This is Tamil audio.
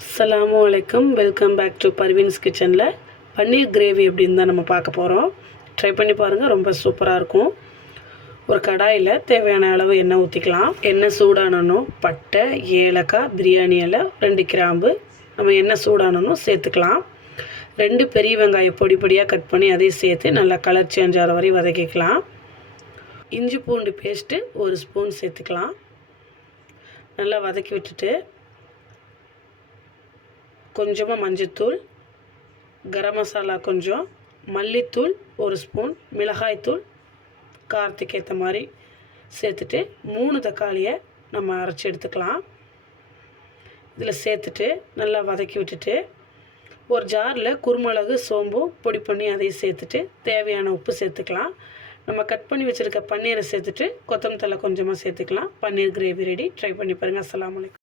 அஸ்லாம் வலைக்கம் வெல்கம் பேக் டு பர்வீன்ஸ் கிச்சனில் பன்னீர் கிரேவி அப்படின்னு தான் நம்ம பார்க்க போகிறோம் ட்ரை பண்ணி பாருங்கள் ரொம்ப சூப்பராக இருக்கும். ஒரு கடாயில் தேவையான அளவு எண்ணெய் ஊற்றிக்கலாம் எண்ணெய் சூடானணும் பட்டை ஏலக்காய் பிரியாணி இலை ரெண்டு கிராம்பு. நம்ம எண்ணெய் சூடானணும் சேர்த்துக்கலாம். ரெண்டு பெரிய வெங்காயம் பொடி பொடியாக கட் பண்ணி அதையும் சேர்த்து நல்லா கலர் சேஞ்ச் ஆகிற வரை வதக்கிக்கலாம். இஞ்சி பூண்டு பேஸ்ட்டு ஒரு ஸ்பூன் சேர்த்துக்கலாம். நல்லா வதக்கி விட்டுட்டு கொஞ்சமாக மஞ்சத்தூள் கரம் மசாலா கொஞ்சம் மல்லித்தூள் ஒரு ஸ்பூன் மிளகாய்த்தூள் காரத்துக்கு ஏற்ற மாதிரி சேர்த்துட்டு மூணு தக்காளியை நம்ம அரைச்சி எடுத்துக்கலாம். இதில் சேர்த்துட்டு நல்லா வதக்கி விட்டுட்டு ஒரு ஜாரில் குருமிளகு சோம்பு பொடி பண்ணி அதையும் சேர்த்துட்டு தேவையான உப்பு சேர்த்துக்கலாம். நம்ம கட் பண்ணி வச்சுருக்க பன்னீரை சேர்த்துட்டு கொத்தமத்தலை கொஞ்சமாக சேர்த்துக்கலாம். பன்னீர் கிரேவி ரெடி ட்ரை பண்ணி பாருங்கள் அஸ்லாம் வலைக்கம்